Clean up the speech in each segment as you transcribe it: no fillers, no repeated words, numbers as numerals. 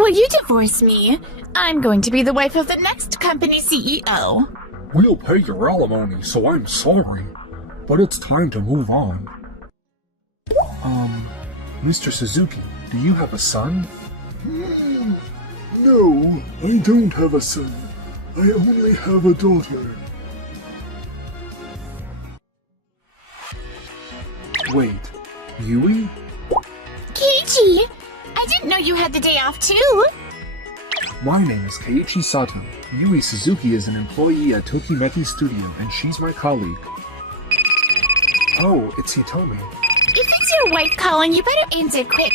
Will you divorce me? I'm going to be the wife of the next company CEO. We'll pay your alimony, so I'm sorry. But it's time to move on. Mr. Suzuki, do you have a son? No, I don't have a son. I only have a daughter. Wait, Yui? Keiichi! I didn't know you had the day off too! My name is Keiichi Sato. Yui Suzuki is an employee at Tokimeki Studio, and she's my colleague. Oh, it's Hitomi. If it's your wife calling, you better answer quick.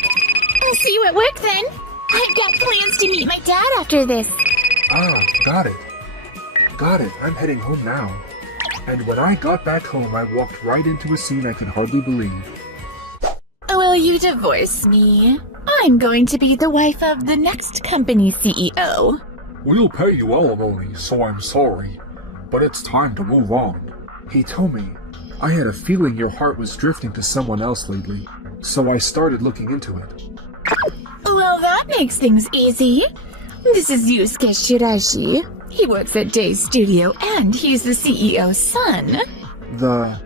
I'll see you at work then. I've got plans to meet my dad after this. Ah, got it. Got it, I'm heading home now. And when I got back home, I walked right into a scene I could hardly believe. Will you divorce me? I'm going to be the wife of the next company CEO. We'll pay you alimony, so I'm sorry. But it's time to move on. Hitomi, I had a feeling your heart was drifting to someone else lately, so I started looking into it. Well, that makes things easy. This is Yusuke Shiraishi. He works at Day's Studio, and he's the CEO's son. The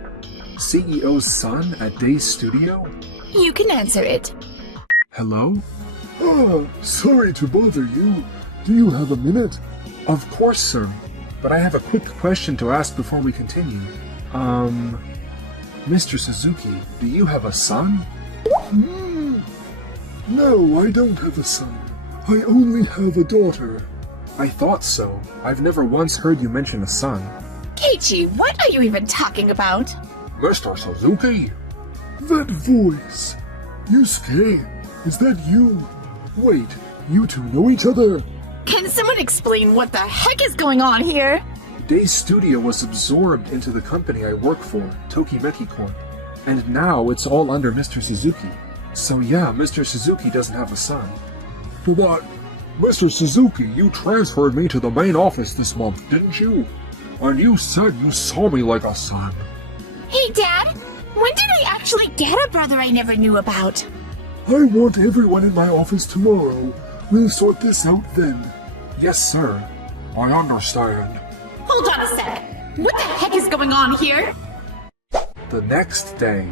CEO's son at Day's Studio? You can answer it. Hello? Sorry to bother you. Do you have a minute? Of course, sir. But I have a quick question to ask before we continue. Mr. Suzuki, do you have a son? No, I don't have a son. I only have a daughter. I thought so. I've never once heard you mention a son. Keiichi, what are you even talking about? Mr. Suzuki? That voice. Yusuke, is that you? Wait, you two know each other? Can someone explain what the heck is going on here? Day's Studio was absorbed into the company I work for, Tokimeki Corp. And now it's all under Mr. Suzuki. So yeah, Mr. Suzuki doesn't have a son. But, Mr. Suzuki, you transferred me to the main office this month, didn't you? And you said you saw me like a son. Hey, Dad! When did I actually get a brother I never knew about? I want everyone in my office tomorrow. We'll sort this out then. Yes, sir. I understand. Hold on a sec. What the heck is going on here? The next day.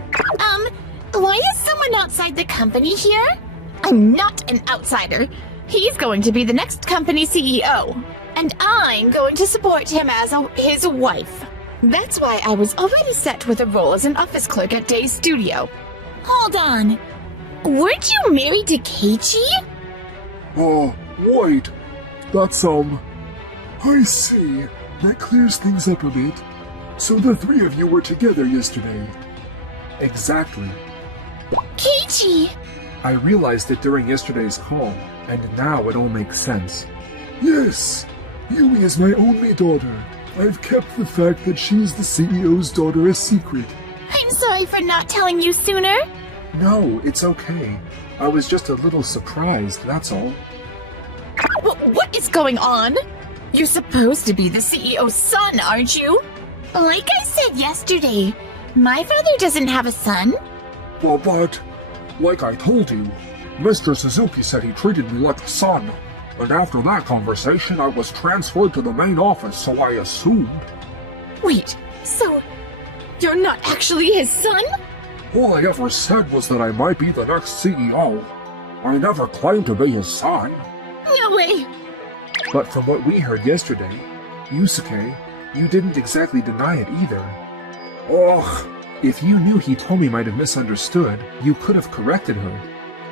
Why is someone outside the company here? I'm not an outsider. He's going to be the next company CEO. And I'm going to support him as his wife. That's why I was already set with a role as an office clerk at Day's Studio. Hold on. Weren't you married to Keiichi? Wait. That's, I see. That clears things up a bit. So the three of you were together yesterday. Exactly. Keiichi! I realized it during yesterday's call, and now it all makes sense. Yes. Yui is my only daughter. I've kept the fact that she's the CEO's daughter a secret. I'm sorry for not telling you sooner. No, it's okay. I was just a little surprised, that's all. What is going on? You're supposed to be the CEO's son, aren't you? Like I said yesterday, my father doesn't have a son. Well, but, like I told you, Mr. Suzuki said he treated me like a son. And after that conversation, I was transferred to the main office, so I assumed. Wait, so you're not actually his son? All I ever said was that I might be the next CEO. I never claimed to be his son. No way! But from what we heard yesterday, Yusuke, you didn't exactly deny it either. Ugh. If you knew Hitomi might have misunderstood, you could have corrected her.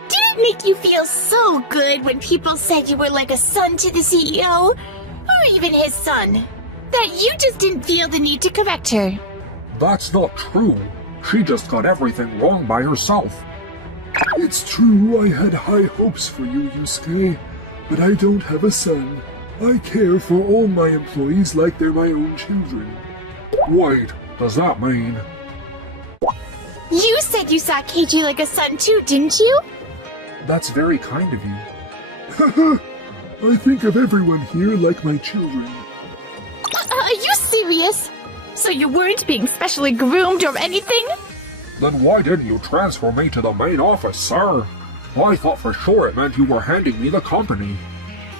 Did it make you feel so good when people said you were like a son to the CEO? Or even his son? That you just didn't feel the need to correct her? That's not true. She just got everything wrong by herself. It's true I had high hopes for you, Yusuke, but I don't have a son. I care for all my employees like they're my own children. Wait, does that mean? You said you saw Keiichi like a son too, didn't you? That's very kind of you. I think of everyone here like my children. Are you serious? So you weren't being specially groomed or anything? Then why didn't you transfer me to the main office, sir? I thought for sure it meant you were handing me the company.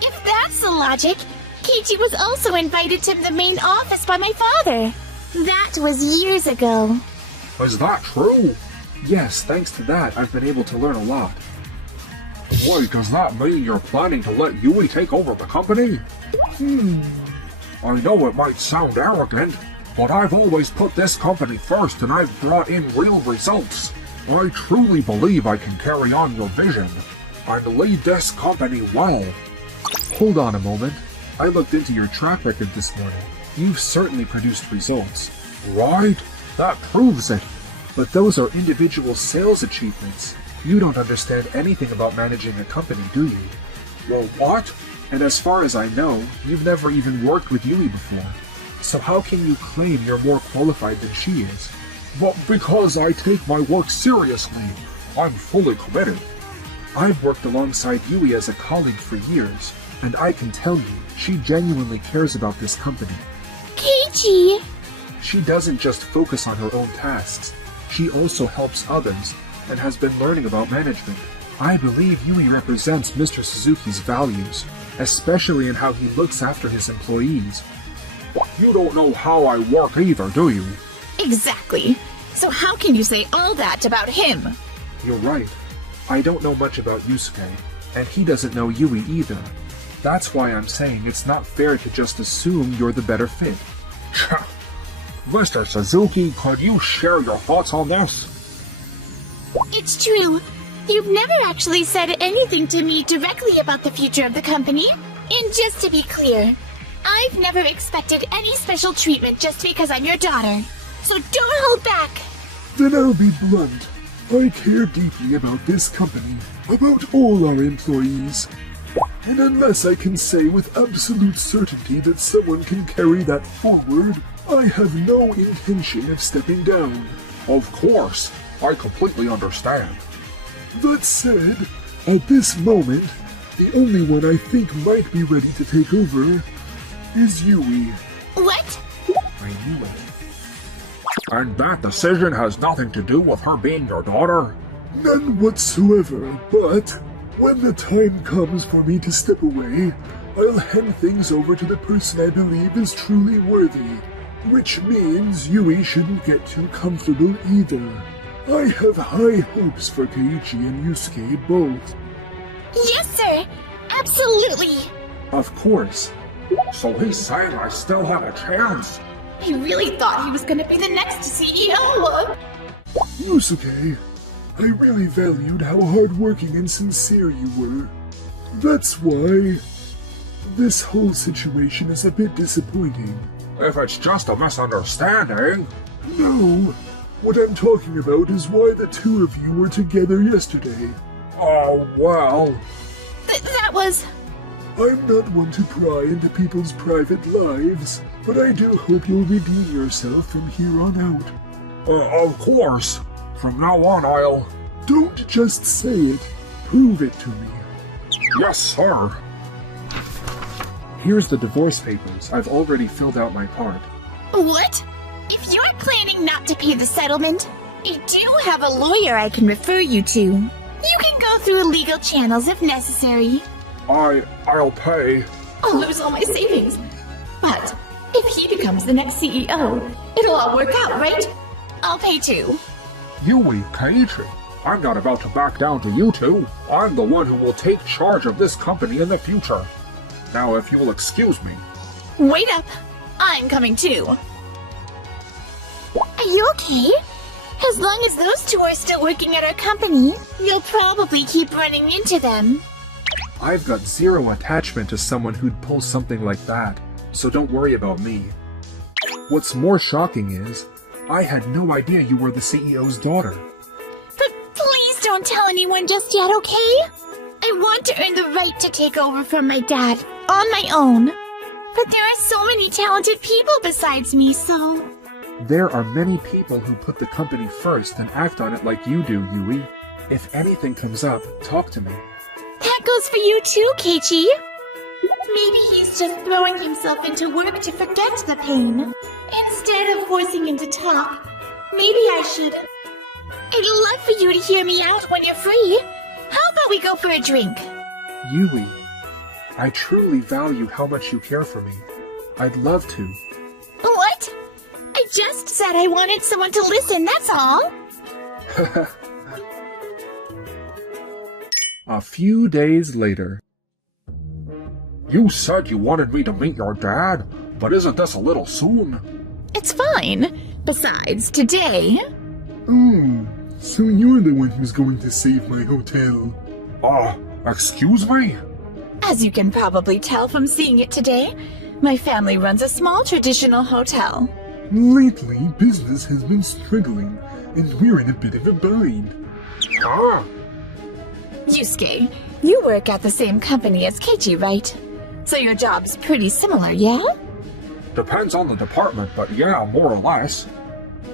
If that's the logic, Keiichi was also invited to the main office by my father. That was years ago. Is that true? Yes, thanks to that, I've been able to learn a lot. Wait, does that mean you're planning to let Yui take over the company? I know it might sound arrogant, but I've always put this company first and I've brought in real results. I truly believe I can carry on your vision and lead this company well. Hold on a moment. I looked into your track record this morning. You've certainly produced results. Right? That proves it. But those are individual sales achievements. You don't understand anything about managing a company, do you? Well, what? And as far as I know, you've never even worked with Yui before. So how can you claim you're more qualified than she is? But because I take my work seriously, I'm fully committed. I've worked alongside Yui as a colleague for years, and I can tell you, she genuinely cares about this company. Keiichi! She doesn't just focus on her own tasks. She also helps others, and has been learning about management. I believe Yui represents Mr. Suzuki's values, especially in how he looks after his employees. You don't know how I work either, do you? Exactly. So how can you say all that about him? You're right. I don't know much about Yusuke, and he doesn't know Yui either. That's why I'm saying it's not fair to just assume you're the better fit. Mr. Suzuki, could you share your thoughts on this? It's true. You've never actually said anything to me directly about the future of the company. And just to be clear, I've never expected any special treatment just because I'm your daughter. So don't hold back. Then I'll be blunt. I care deeply about this company, about all our employees. And unless I can say with absolute certainty that someone can carry that forward, I have no intention of stepping down. Of course, I completely understand. That said, at this moment, the only one I think might be ready to take over is Yui. What? I knew it. And that decision has nothing to do with her being your daughter? None whatsoever, but when the time comes for me to step away, I'll hand things over to the person I believe is truly worthy. Which means Yui shouldn't get too comfortable either. I have high hopes for Keiichi and Yusuke both. Yes, sir. Absolutely. Of course. So he's saying I still have a chance? I really thought he was going to be the next CEO. Yusuke, I really valued how hardworking and sincere you were. That's why this whole situation is a bit disappointing. If it's just a misunderstanding... No. What I'm talking about is why the two of you were together yesterday. Oh, well... That was... I'm not one to pry into people's private lives, but I do hope you'll redeem yourself from here on out. Of course. From now on, I'll... Don't just say it. Prove it to me. Yes, sir. Here's the divorce papers. I've already filled out my part. What? If you're planning not to pay the settlement, I do have a lawyer I can refer you to. You can go through legal channels if necessary. I'll pay. I'll lose all my savings. But if he becomes the next CEO, it'll all work out, right? I'll pay too. Yui, Keiichi, I'm not about to back down to you two. I'm the one who will take charge of this company in the future. Now, if you will excuse me. Wait up. I'm coming too. Are you okay? As long as those two are still working at our company, you'll probably keep running into them. I've got zero attachment to someone who'd pull something like that, so don't worry about me. What's more shocking is, I had no idea you were the CEO's daughter. But please don't tell anyone just yet, okay? I want to earn the right to take over from my dad, on my own. But there are so many talented people besides me, so... There are many people who put the company first and act on it like you do, Yui. If anything comes up, talk to me. That goes for you too, Keiichi. Maybe he's just throwing himself into work to forget the pain. Instead of forcing him to talk, maybe I should. I'd love for you to hear me out when you're free. How about we go for a drink? Yui, I truly value how much you care for me. I'd love to. What? I just said I wanted someone to listen, that's all. A few days later. You said you wanted me to meet your dad, but isn't this a little soon? It's fine. Besides, today... Oh, so you're the one who's going to save my hotel. Excuse me? As you can probably tell from seeing it today, my family runs a small traditional hotel. Lately, business has been struggling, and we're in a bit of a bind. Yusuke, you work at the same company as Keiichi, right? So your job's pretty similar, yeah? Depends on the department, but yeah, more or less.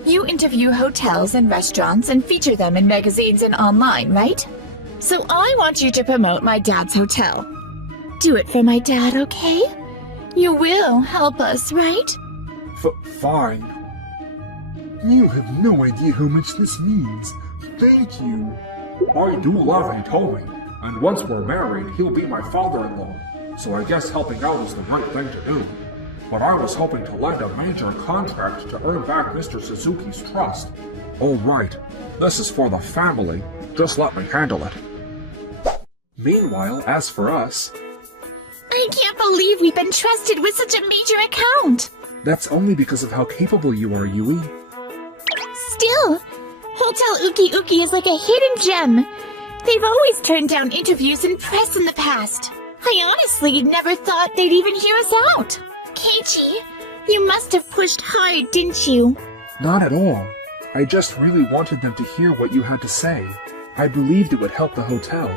You interview hotels and restaurants and feature them in magazines and online, right? So I want you to promote my dad's hotel. Do it for my dad, okay? You will help us, right? Fine. You have no idea how much this means. Thank you. I do love Hitomi, and once we're married, he'll be my father-in-law, so I guess helping out is the right thing to do. But I was hoping to lend a major contract to earn back Mr. Suzuki's trust. All right, this is for the family. Just let me handle it. Meanwhile, as for us... I can't believe we've been trusted with such a major account! That's only because of how capable you are, Yui. Still, Hotel Uki Uki is like a hidden gem. They've always turned down interviews and press in the past. I honestly never thought they'd even hear us out. Keiichi, you must have pushed hard, didn't you? Not at all. I just really wanted them to hear what you had to say. I believed it would help the hotel.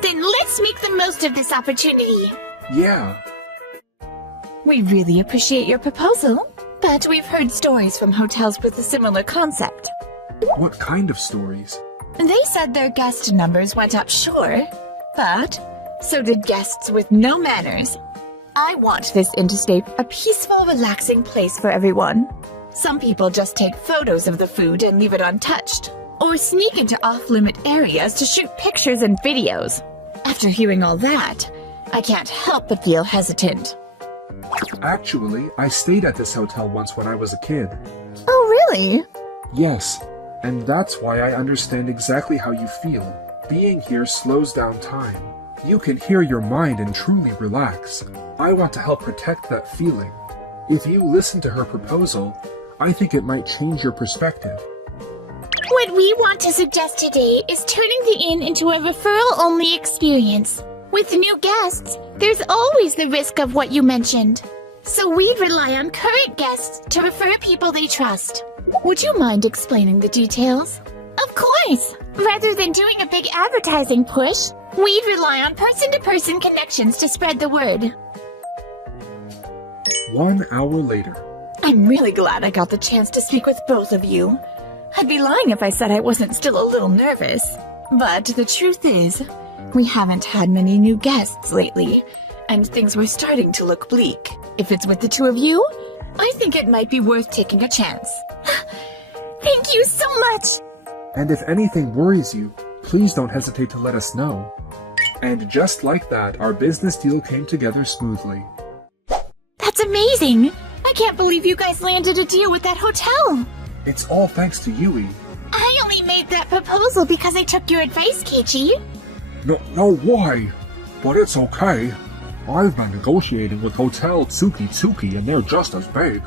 Then let's make the most of this opportunity. Yeah. We really appreciate your proposal, but we've heard stories from hotels with a similar concept. What kind of stories? They said their guest numbers went up, sure, but so did guests with no manners. I want this inn to stay a peaceful, relaxing place for everyone. Some people just take photos of the food and leave it untouched, or sneak into off-limit areas to shoot pictures and videos. After hearing all that, I can't help but feel hesitant. Actually, I stayed at this hotel once when I was a kid. Oh, really? Yes, and that's why I understand exactly how you feel. Being here slows down time. You can hear your mind and truly relax. I want to help protect that feeling. If you listen to her proposal, I think it might change your perspective. What we want to suggest today is turning the inn into a referral-only experience. With new guests, there's always the risk of what you mentioned. So we'd rely on current guests to refer people they trust. Would you mind explaining the details? Of course! Rather than doing a big advertising push, we'd rely on person-to-person connections to spread the word. 1 hour later. I'm really glad I got the chance to speak with both of you. I'd be lying if I said I wasn't still a little nervous. But the truth is, we haven't had many new guests lately, and things were starting to look bleak. If it's with the two of you, I think it might be worth taking a chance. Thank you so much! And if anything worries you, please don't hesitate to let us know. And just like that, our business deal came together smoothly. That's amazing! I can't believe you guys landed a deal with that hotel! It's all thanks to Yui. I only made that proposal because I took your advice, Keiichi. No, why? But it's okay. I've been negotiating with Hotel Tsuki and they're just as big.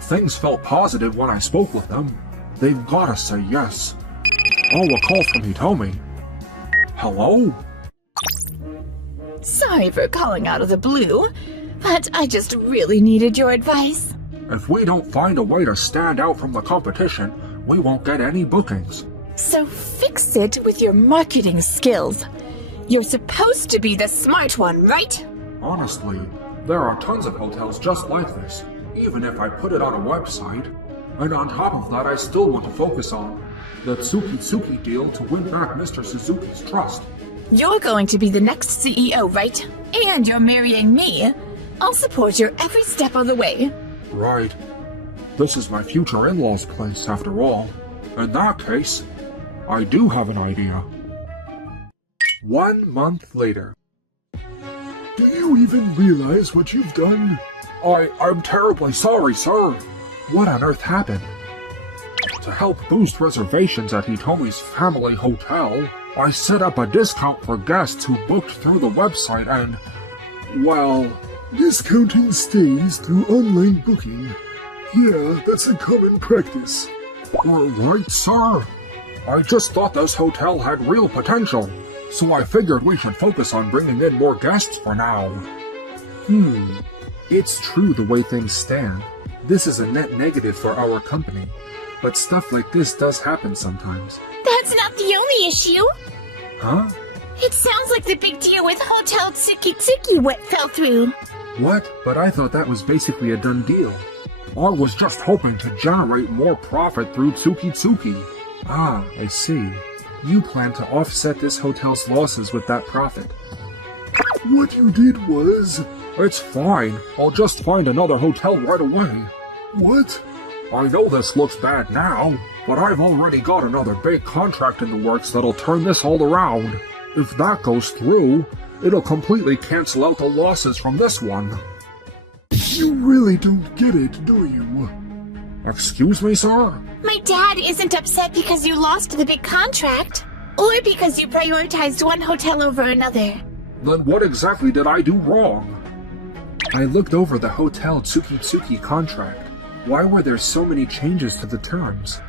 Things felt positive when I spoke with them. They've gotta say yes. Oh, a call from Hitomi. Hello? Sorry for calling out of the blue, but I just really needed your advice. If we don't find a way to stand out from the competition, we won't get any bookings. So fix it with your marketing skills. You're supposed to be the smart one, right? Honestly, there are tons of hotels just like this, even if I put it on a website. And on top of that, I still want to focus on the Tsuki deal to win back Mr. Suzuki's trust. You're going to be the next CEO, right? And you're marrying me. I'll support your every step of the way. Right. This is my future in-laws' place, after all. In that case, I do have an idea. 1 month later. Do you even realize what you've done? I'm terribly sorry, sir. What on earth happened? To help boost reservations at Hitomi's family hotel, I set up a discount for guests who booked through the website and, well... Discounting stays through online booking. Yeah, that's a common practice. Right, sir. I just thought this hotel had real potential, so I figured we should focus on bringing in more guests for now. It's true the way things stand. This is a net negative for our company, but stuff like this does happen sometimes. That's not the only issue. Huh? It sounds like the big deal with Hotel Tsuki fell through. What? But I thought that was basically a done deal. I was just hoping to generate more profit through Tsuki. Ah, I see. You plan to offset this hotel's losses with that profit. What you did was... It's fine. I'll just find another hotel right away. What? I know this looks bad now, but I've already got another big contract in the works that'll turn this all around. If that goes through, it'll completely cancel out the losses from this one. You really don't get it, do you? Excuse me, sir? My dad isn't upset because you lost the big contract, or because you prioritized one hotel over another. Then what exactly did I do wrong? I looked over the Hotel Tsuki contract. Why were there so many changes to the terms?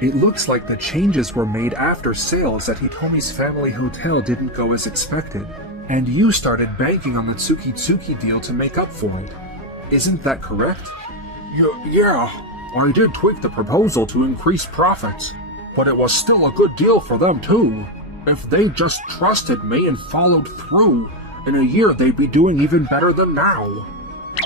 It looks like the changes were made after sales at Hitomi's family hotel didn't go as expected, and you started banking on the Tsuki deal to make up for it. Isn't that correct? Yeah, I did tweak the proposal to increase profits, but it was still a good deal for them too. If they just trusted me and followed through, in a year they'd be doing even better than now.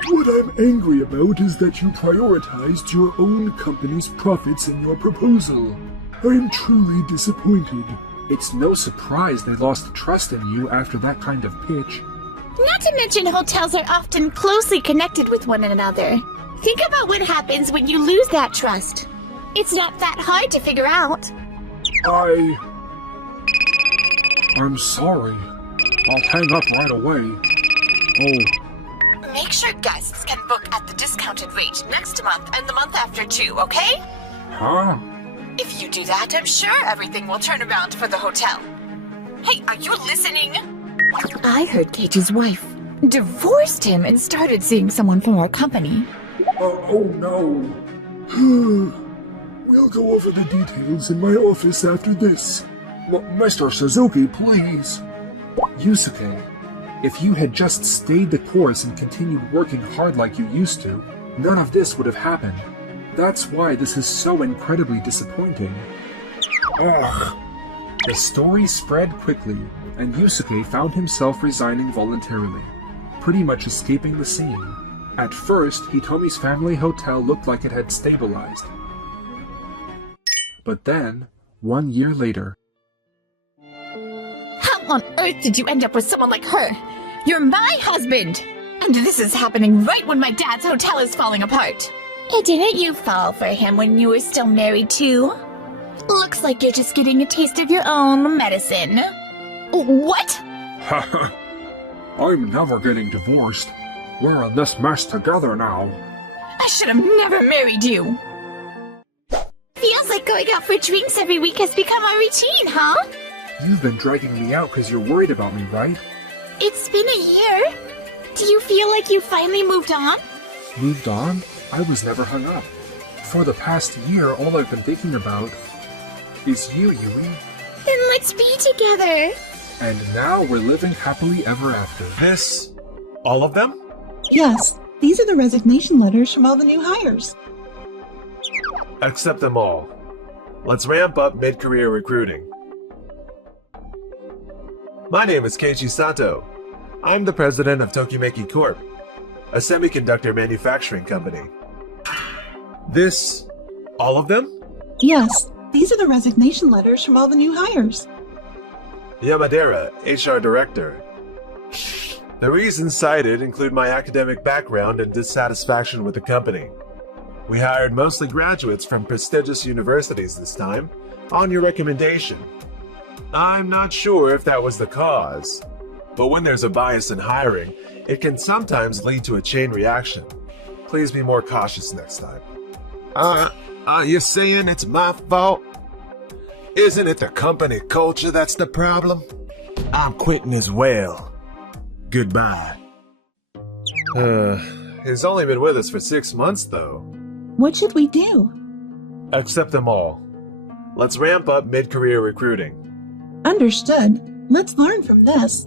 What I'm angry about is that you prioritized your own company's profits in your proposal. I'm truly disappointed. It's no surprise they lost trust in you after that kind of pitch. Not to mention hotels are often closely connected with one another. Think about what happens when you lose that trust. It's not that hard to figure out. I'm sorry. I'll hang up right away. Oh. Make sure guests can book at the discounted rate next month and the month after too, okay? Huh? If you do that, I'm sure everything will turn around for the hotel. Hey, are you listening? I heard Keiichi's wife divorced him and started seeing someone from our company. Oh no. We'll go over the details in my office after this. Mr. Suzuki, please. Yusuke, if you had just stayed the course and continued working hard like you used to, none of this would have happened. That's why this is so incredibly disappointing. Ugh. The story spread quickly, and Yusuke found himself resigning voluntarily, pretty much escaping the scene. At first, Hitomi's family hotel looked like it had stabilized. But then, 1 year later... How on earth did you end up with someone like her? You're my husband! And this is happening right when my dad's hotel is falling apart. Didn't you fall for him when you were still married too? Looks like you're just getting a taste of your own medicine. What? I'm never getting divorced. We're in this mess together now. I should have never married you. Feels like going out for drinks every week has become our routine, huh? You've been dragging me out because you're worried about me, right? It's been a year. Do you feel like you finally moved on? Moved on? I was never hung up. For the past year, all I've been thinking about is you, Yui. Then let's be together. And now we're living happily ever after. This... all of them? Yes, these are the resignation letters from all the new hires. Accept them all. Let's ramp up mid-career recruiting. My name is Keiichi Sato. I'm the president of Tokimeki Corp., a semiconductor manufacturing company. This... all of them? Yes, these are the resignation letters from all the new hires. Yamadera, HR Director. The reasons cited include my academic background and dissatisfaction with the company. We hired mostly graduates from prestigious universities this time, on your recommendation. I'm not sure if that was the cause. But when there's a bias in hiring, it can sometimes lead to a chain reaction. Please be more cautious next time. You're saying it's my fault? Isn't it the company culture that's the problem? I'm quitting as well. Goodbye. He's only been with us for 6 months, though. What should we do? Accept them all. Let's ramp up mid-career recruiting. Understood. Let's learn from this.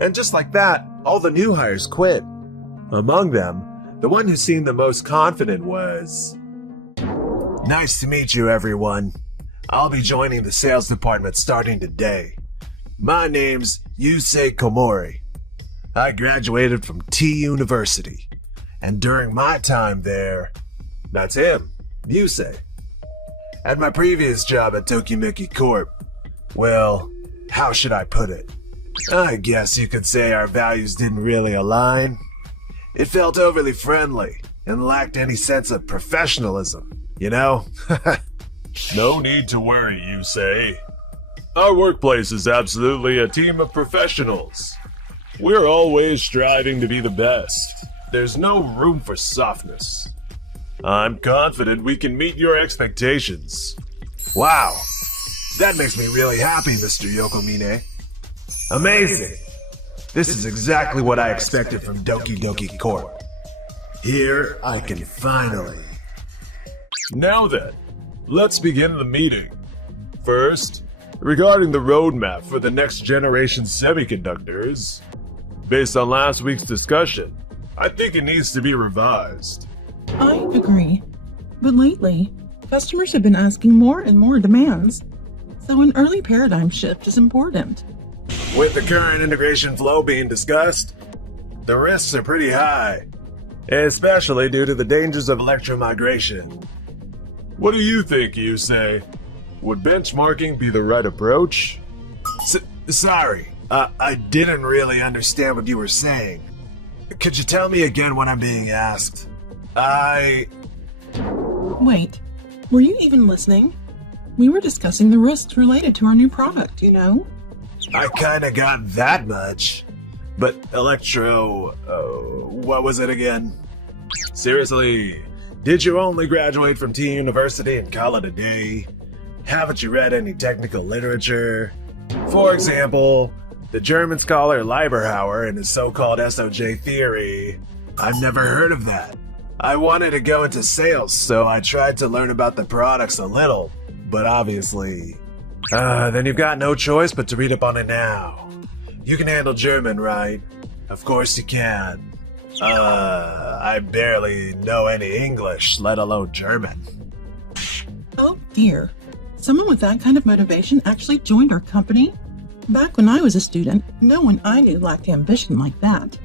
And just like that, all the new hires quit. Among them, the one who seemed the most confident was... Nice to meet you, everyone. I'll be joining the sales department starting today. My name's Yusei Komori. I graduated from T University, and during my time there, that's him, Yusei. At my previous job at Tokimeki Corp, well, how should I put it? I guess you could say our values didn't really align. It felt overly friendly and lacked any sense of professionalism, you know? No need to worry, Yusei. Our workplace is absolutely a team of professionals. We're always striving to be the best. There's no room for softness. I'm confident we can meet your expectations. Wow, that makes me really happy, Mr. Yokomine. Amazing! This is exactly what I expected from Doki Doki Corp. Here I can finally... Now then, let's begin the meeting. First, regarding the roadmap for the next generation semiconductors. Based on last week's discussion, I think it needs to be revised. I agree. But lately, customers have been asking more and more demands. So an early paradigm shift is important. With the current integration flow being discussed, the risks are pretty high, especially due to the dangers of electromigration. What do you think, Yusei? Would benchmarking be the right approach? Sorry, I didn't really understand what you were saying. Could you tell me again what I'm being asked? Wait, were you even listening? We were discussing the risks related to our new product, you know? I kinda got that much. But what was it again? Seriously, did you only graduate from T University and call it a day? Haven't you read any technical literature? For example, the German scholar Leiberhauer and his so-called SOJ theory. I've never heard of that. I wanted to go into sales, so I tried to learn about the products a little, but obviously... then you've got no choice but to read up on it now. You can handle German, right? Of course you can. I barely know any English, let alone German. Oh dear. Someone with that kind of motivation actually joined our company? Back when I was a student, no one I knew lacked ambition like that.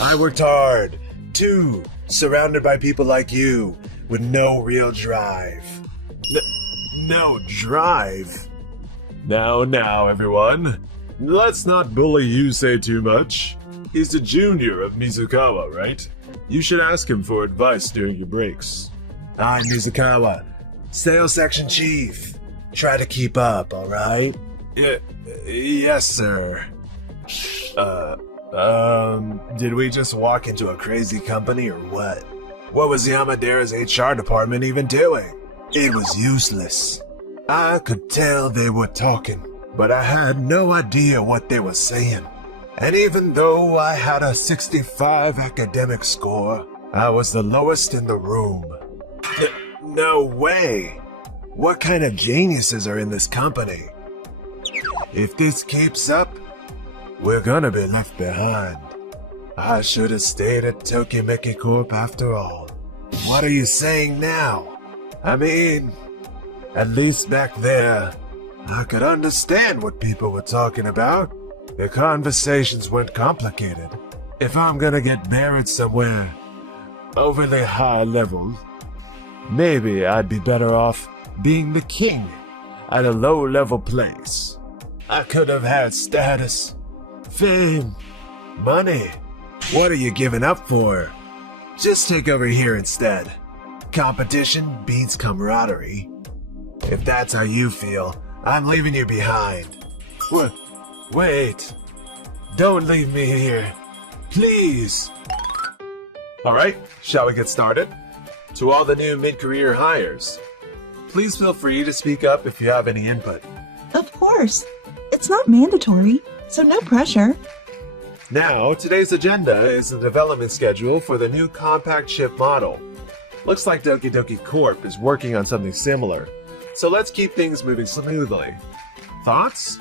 I worked hard, too, surrounded by people like you, with no real drive. No drive? Now, everyone. Let's not bully Yusei too much. He's a junior of Mizukawa, right? You should ask him for advice during your breaks. I'm Mizukawa, sales section chief. Try to keep up, alright? Yes, sir. Did we just walk into a crazy company or what? What was Yamadera's HR department even doing? It was useless. I could tell they were talking, but I had no idea what they were saying. And even though I had a 65 academic score, I was the lowest in the room. No way! What kind of geniuses are in this company? If this keeps up, we're gonna be left behind. I should have stayed at Tokimeki Corp after all. What are you saying now? I mean, at least back there, I could understand what people were talking about. The conversations weren't complicated. If I'm gonna get buried somewhere overly high level, maybe I'd be better off being the king at a low-level place. I could have had status, fame, money. What are you giving up for? Just take over here instead. Competition beats camaraderie. If that's how you feel, I'm leaving you behind. What? Wait. Don't leave me here. Please. Alright, shall we get started? To all the new mid-career hires, please feel free to speak up if you have any input. Of course. It's not mandatory, so no pressure. Now, today's agenda is the development schedule for the new compact ship model. Looks like Doki Doki Corp is working on something similar, so let's keep things moving smoothly. Thoughts?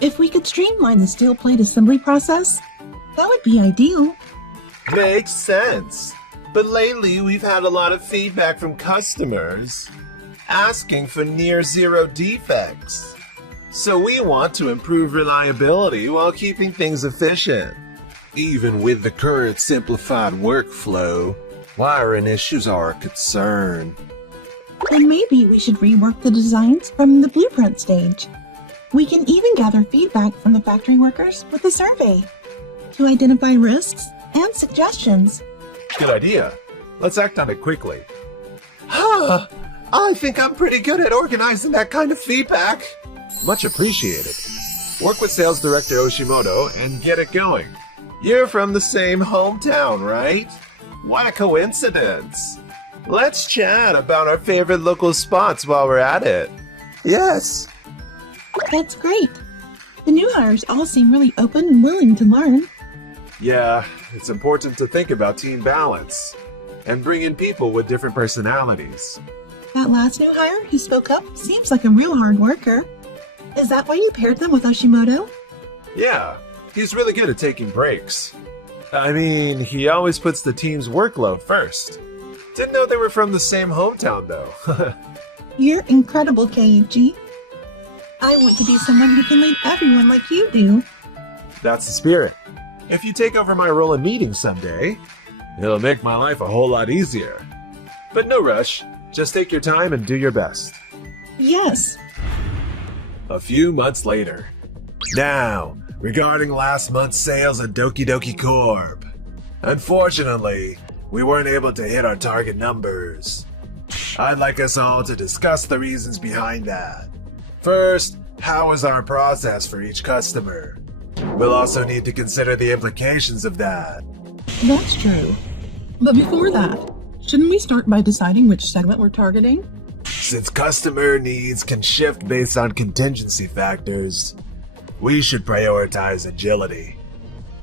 If we could streamline the steel plate assembly process, that would be ideal. Makes sense. But lately, we've had a lot of feedback from customers asking for near zero defects. So we want to improve reliability while keeping things efficient. Even with the current simplified workflow, wiring issues are a concern. Then maybe we should rework the designs from the blueprint stage. We can even gather feedback from the factory workers with a survey to identify risks and suggestions. Good idea. Let's act on it quickly. I think I'm pretty good at organizing that kind of feedback. Much appreciated. Work with Sales Director Oshimoto and get it going. You're from the same hometown, right? What a coincidence. Let's chat about our favorite local spots while we're at it. Yes. That's great. The new hires all seem really open and willing to learn. Yeah, it's important to think about team balance and bring in people with different personalities. That last new hire who spoke up seems like a real hard worker. Is that why you paired them with Oshimoto? Yeah, he's really good at taking breaks. I mean, he always puts the team's workload first. Didn't know they were from the same hometown, though. You're incredible, Keiichi. I want to be someone who can lead everyone like you do. That's the spirit. If you take over my role in meetings someday, it'll make my life a whole lot easier. But no rush. Just take your time and do your best. Yes. A few months later. Now, regarding last month's sales at Doki Doki Corp. Unfortunately, we weren't able to hit our target numbers. I'd like us all to discuss the reasons behind that. First, how is our process for each customer? We'll also need to consider the implications of that. That's true. But before that, shouldn't we start by deciding which segment we're targeting? Since customer needs can shift based on contingency factors, we should prioritize agility.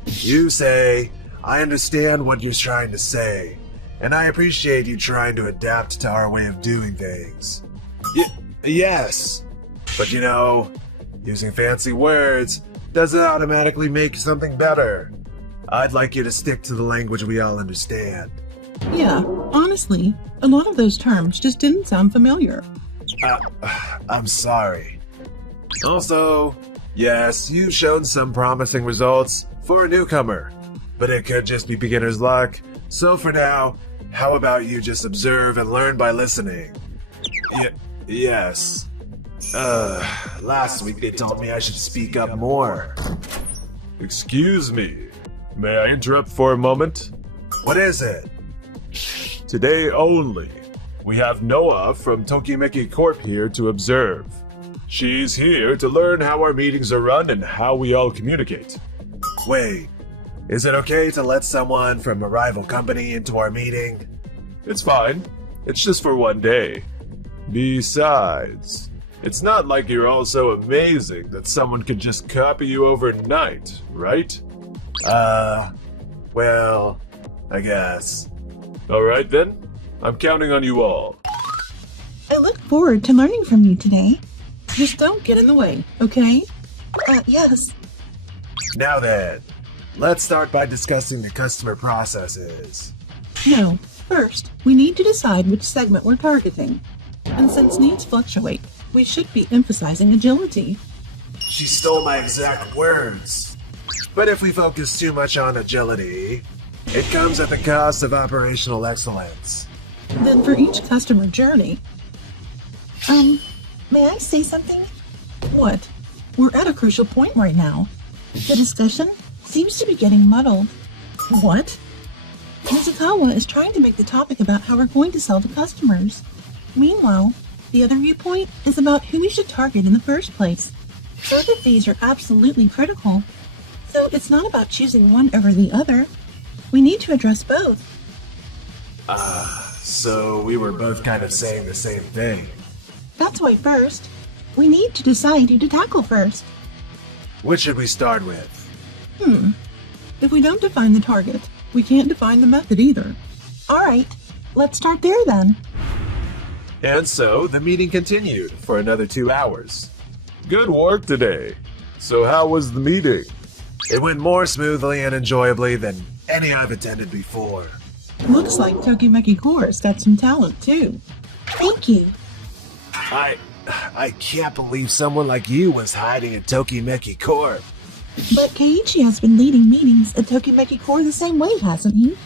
You say, I understand what you're trying to say, and I appreciate you trying to adapt to our way of doing things. Yes, but you know, using fancy words doesn't automatically make something better. I'd like you to stick to the language we all understand. Yeah, honestly, a lot of those terms just didn't sound familiar. I'm sorry. Also, yes, you've shown some promising results for a newcomer, but it could just be beginner's luck. So for now, how about you just observe and learn by listening? Yes. Last week they told me I should speak up more. Excuse me. May I interrupt for a moment? What is it? Today only, we have Noah from Tokimeki Corp here to observe. She's here to learn how our meetings are run and how we all communicate. Wait, is it okay to let someone from a rival company into our meeting? It's fine. It's just for one day. Besides, it's not like you're all so amazing that someone could just copy you overnight, right? Well, I guess. Alright then, I'm counting on you all. I look forward to learning from you today. Just don't get in the way, okay? Yes. Now then, let's start by discussing the customer processes. No, first, we need to decide which segment we're targeting. And since needs fluctuate, we should be emphasizing agility. She stole my exact words. But if we focus too much on agility, it comes at the cost of operational excellence. Then for each customer journey... may I say something? What? We're at a crucial point right now. The discussion seems to be getting muddled. What? Mizukawa is trying to make the topic about how we're going to sell to customers. Meanwhile, the other viewpoint is about who we should target in the first place. Both of these are absolutely critical. So it's not about choosing one over the other. We need to address both. So we were both kind of saying the same thing. That's why first, we need to decide who to tackle first. What should we start with? If we don't define the target, we can't define the method either. Alright, let's start there then. And so the meeting continued for another 2 hours. Good work today. So how was the meeting? It went more smoothly and enjoyably than any I've attended before. Looks like Tokimeki Core's got some talent too. Thank you. I can't believe someone like you was hiding at Tokimeki Core. But Keiichi has been leading meetings at Tokimeki Core the same way, hasn't he?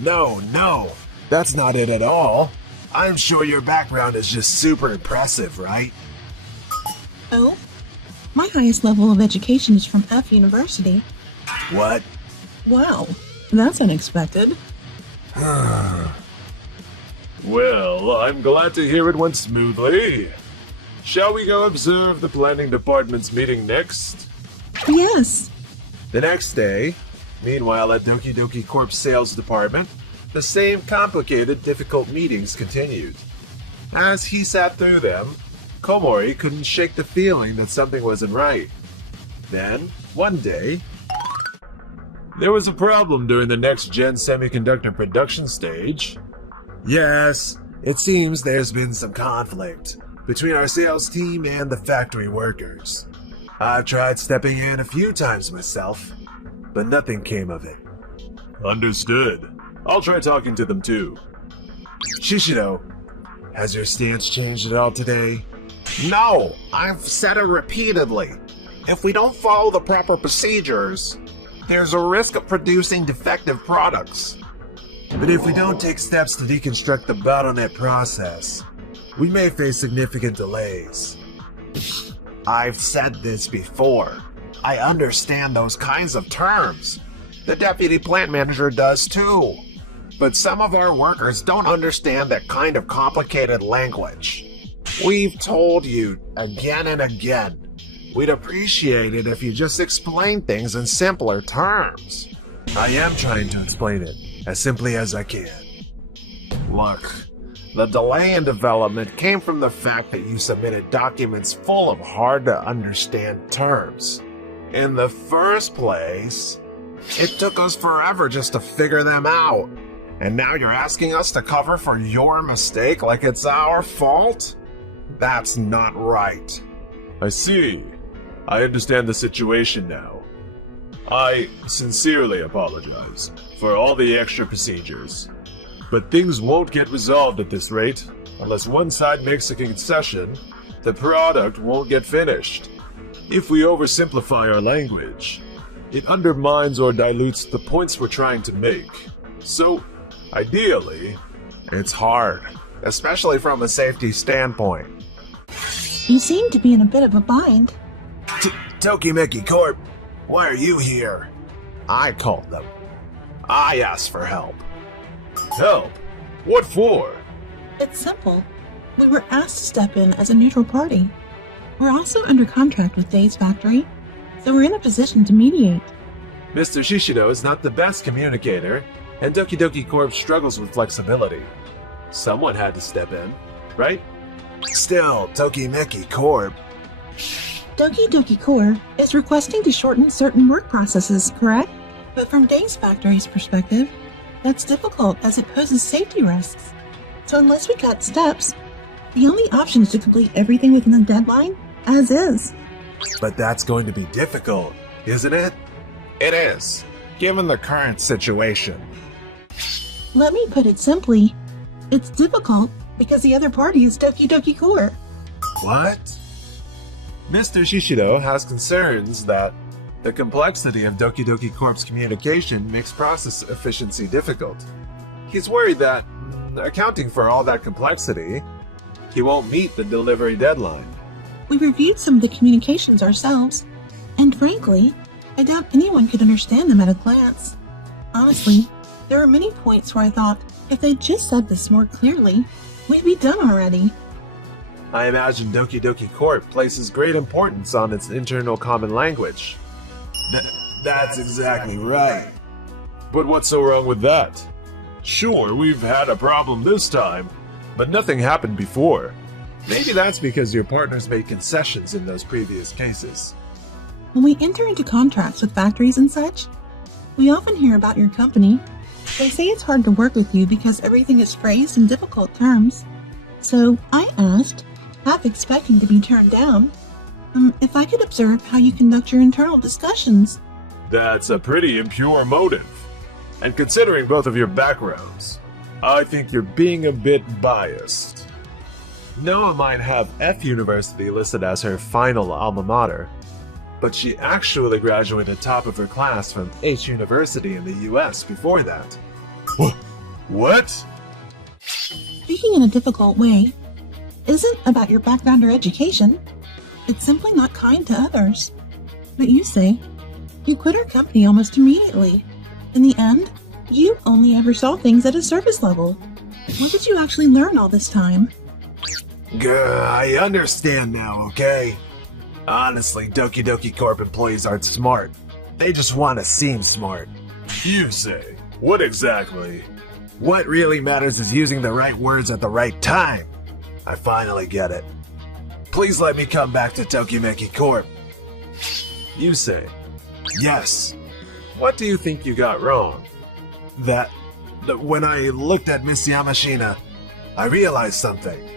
No, that's not it at all. I'm sure your background is just super impressive, right? Oh? My highest level of education is from F University. What? Wow, that's unexpected. Well, I'm glad to hear it went smoothly. Shall we go observe the planning department's meeting next? Yes. The next day, meanwhile at Doki Doki Corp's sales department, the same complicated, difficult meetings continued. As he sat through them, Komori couldn't shake the feeling that something wasn't right. Then, one day, there was a problem during the next-gen semiconductor production stage. Yes, it seems there's been some conflict between our sales team and the factory workers. I've tried stepping in a few times myself, but nothing came of it. Understood. I'll try talking to them too. Shishido, has your stance changed at all today? No, I've said it repeatedly. If we don't follow the proper procedures, there's a risk of producing defective products. But if we don't take steps to deconstruct the bottleneck process, we may face significant delays. I've said this before. I understand those kinds of terms. The deputy plant manager does too. But some of our workers don't understand that kind of complicated language. We've told you again and again. We'd appreciate it if you just explain things in simpler terms. I am trying to explain it as simply as I can. Look, the delay in development came from the fact that you submitted documents full of hard-to-understand terms. In the first place, it took us forever just to figure them out. And now you're asking us to cover for your mistake like it's our fault? That's not right. I see. I understand the situation now. I sincerely apologize for all the extra procedures. But things won't get resolved at this rate. Unless one side makes a concession, the product won't get finished. If we oversimplify our language, it undermines or dilutes the points we're trying to make. So, ideally, it's hard, especially from a safety standpoint. You seem to be in a bit of a bind. Tokimeki Corp, why are you here? I called them. I asked for help. Help? What for? It's simple. We were asked to step in as a neutral party. We're also under contract with Day's factory, so we're in a position to mediate. Mr. Shishido is not the best communicator, and Doki Doki Corp struggles with flexibility. Someone had to step in, right? Still, Tokimeki Corp. Doki Doki Core is requesting to shorten certain work processes, correct? But from Day's factory's perspective, that's difficult as it poses safety risks. So unless we cut steps, the only option is to complete everything within the deadline, as is. But that's going to be difficult, isn't it? It is, given the current situation. Let me put it simply. It's difficult because the other party is Doki Doki Core. What? Mr. Shishido has concerns that the complexity of Doki Doki Corp's communication makes process efficiency difficult. He's worried that, accounting for all that complexity, he won't meet the delivery deadline. We reviewed some of the communications ourselves, and frankly, I doubt anyone could understand them at a glance. Honestly, there were many points where I thought, if they'd just said this more clearly, we'd be done already. I imagine Doki Doki Corp places great importance on its internal common language. That's exactly right. But what's so wrong with that? Sure, we've had a problem this time, but nothing happened before. Maybe that's because your partners made concessions in those previous cases. When we enter into contracts with factories and such, we often hear about your company. They say it's hard to work with you because everything is phrased in difficult terms. So I asked, half expecting to be turned down, if I could observe how you conduct your internal discussions. That's a pretty impure motive. And considering both of your backgrounds, I think you're being a bit biased. Noah might have F University listed as her final alma mater, but she actually graduated top of her class from H University in the US before that. What? Speaking in a difficult way isn't about your background or education. It's simply not kind to others. But you say, you quit our company almost immediately. In the end, you only ever saw things at a surface level. What did you actually learn all this time? I understand now, okay? Honestly, Doki Doki Corp employees aren't smart. They just want to seem smart. You say, what exactly? What really matters is using the right words at the right time. I finally get it. Please let me come back to Tokimeki Corp. You say, yes. What do you think you got wrong? That when I looked at Miss Yamashina, I realized something.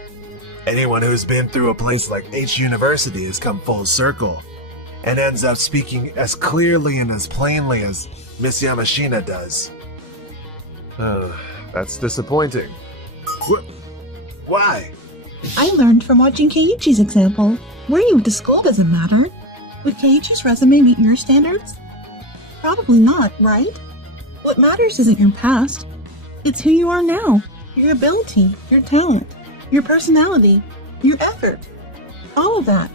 Anyone who's been through a place like H University has come full circle and ends up speaking as clearly and as plainly as Miss Yamashina does. That's disappointing. Why? I learned from watching Keiichi's example. Where you went to school doesn't matter. Would Keiichi's resume meet your standards? Probably not, right? What matters isn't your past. It's who you are now. Your ability, your talent, your personality, your effort. All of that.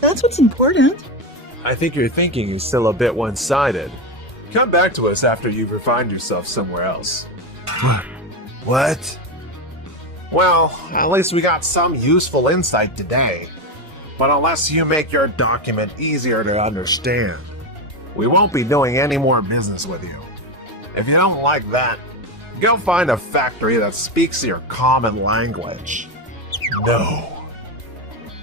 That's what's important. I think your thinking is still a bit one-sided. Come back to us after you've refined yourself somewhere else. What? Well, at least we got some useful insight today. But unless you make your document easier to understand, we won't be doing any more business with you. If you don't like that, go find a factory that speaks your common language. No.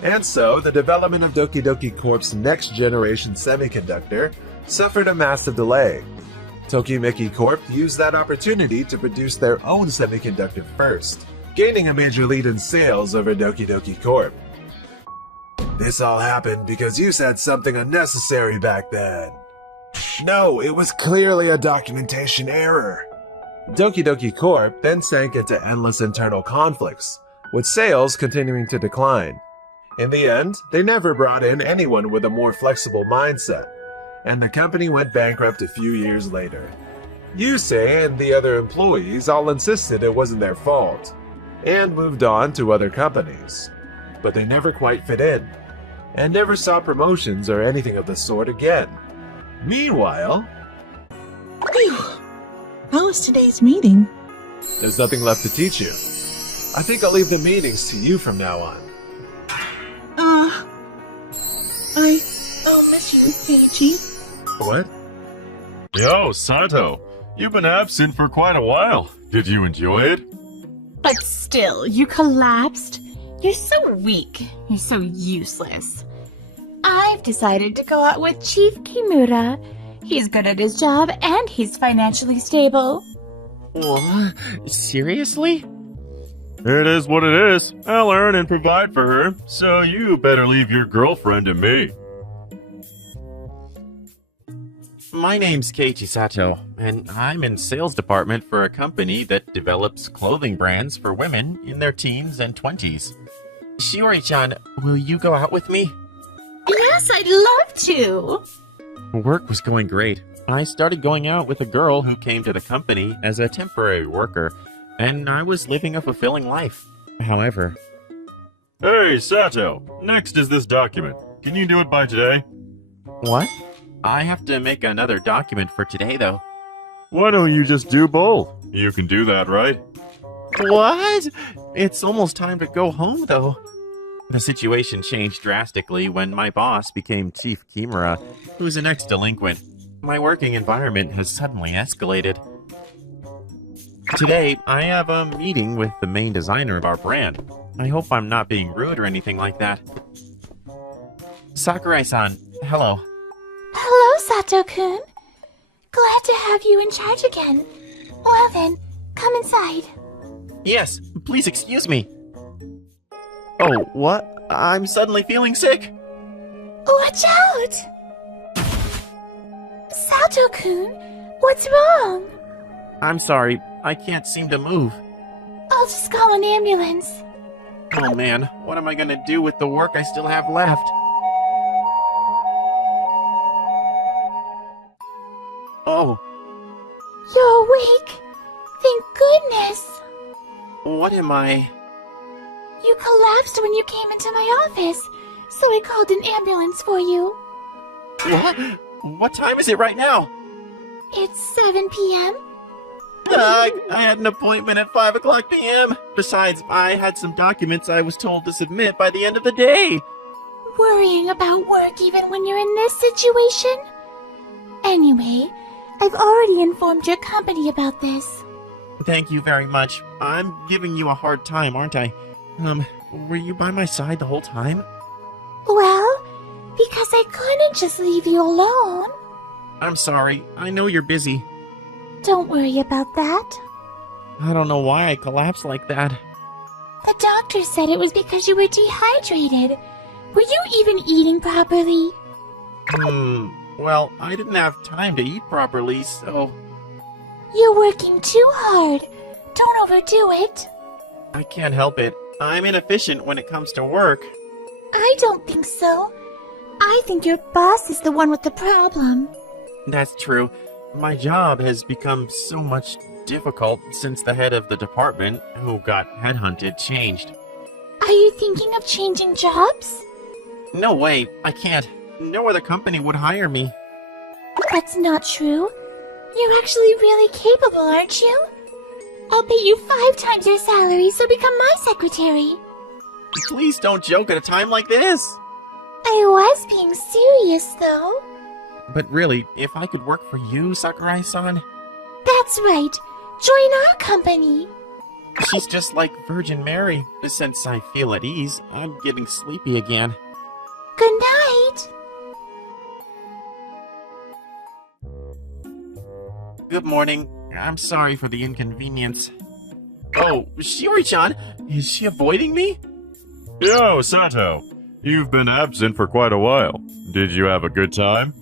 And so, the development of Doki Doki Corp's next generation semiconductor suffered a massive delay. Tokimeki Corp used that opportunity to produce their own semiconductor first, gaining a major lead in sales over Doki Doki Corp. This all happened because you said something unnecessary back then. No, it was clearly a documentation error. Doki Doki Corp then sank into endless internal conflicts, with sales continuing to decline. In the end, they never brought in anyone with a more flexible mindset, and the company went bankrupt a few years later. Yusei and the other employees all insisted it wasn't their fault, and moved on to other companies. But they never quite fit in, and never saw promotions or anything of the sort again. Meanwhile, Phew. How was today's meeting? there's nothing left to teach you. I think I'll leave the meetings to you from now on. I'll miss you, Keiichi. What? Yo, Sato, you've been absent for quite a while. Did you enjoy it? But still, you collapsed? You're so weak. You're so useless. I've decided to go out with Chief Kimura. He's good at his job and he's financially stable. What? Seriously? It is what it is. I'll earn and provide for her, so you better leave your girlfriend to me. My name's Keiichi Sato, and I'm in sales department for a company that develops clothing brands for women in their teens and 20s. Shiori-chan, will you go out with me? Yes, I'd love to. Work was going great. I started going out with a girl who came to the company as a temporary worker, and I was living a fulfilling life. However... Hey, Sato, next is this document. Can you do it by today? What? I have to make another document for today, though. Why don't you just do both? You can do that, right? What? It's almost time to go home, though. The situation changed drastically when my boss became Chief Kimura, who's an ex-delinquent. My working environment has suddenly escalated. Today, I have a meeting with the main designer of our brand. I hope I'm not being rude or anything like that. Sakurai-san, hello. Hello, Sato-kun. Glad to have you in charge again. Well then, come inside. Yes, please excuse me. Oh, what? I'm suddenly feeling sick. Watch out! Sato-kun, what's wrong? I'm sorry, I can't seem to move. I'll just call an ambulance. Oh man, what am I gonna do with the work I still have left? Oh, You're awake. Thank goodness. what am I? You collapsed when you came into my office, so I called an ambulance for you. What? What time is it right now? It's 7 p.m. I had an appointment at 5 o'clock p.m. Besides, I had some documents I was told to submit by the end of the day. Worrying about work even when you're in this situation? Anyway, I've already informed your company about this. Thank you very much. I'm giving you a hard time, aren't I? Were you by my side the whole time? Well, because I couldn't just leave you alone. I'm sorry. I know you're busy. Don't worry about that. I don't know why I collapsed like that. The doctor said it was because you were dehydrated. Were you even eating properly? Well, I didn't have time to eat properly, so... You're working too hard. Don't overdo it. I can't help it. I'm inefficient when it comes to work. I don't think so. I think your boss is the one with the problem. That's true. My job has become so much difficult since the head of the department, who got headhunted, changed. Are you thinking of changing jobs? No way, I can't. No other company would hire me. That's not true. You're actually really capable, aren't you? I'll pay you 5 times your salary, so become my secretary. Please don't joke at a time like this. I was being serious, though. But really, if I could work for you, Sakurai-san, That's right. Join our company. she's just like Virgin Mary. Since I feel at ease, I'm getting sleepy again. Good night. Good morning. I'm sorry for the inconvenience. Oh, Shiori-chan, is she avoiding me? Yo, Sato. You've been absent for quite a while. Did you have a good time?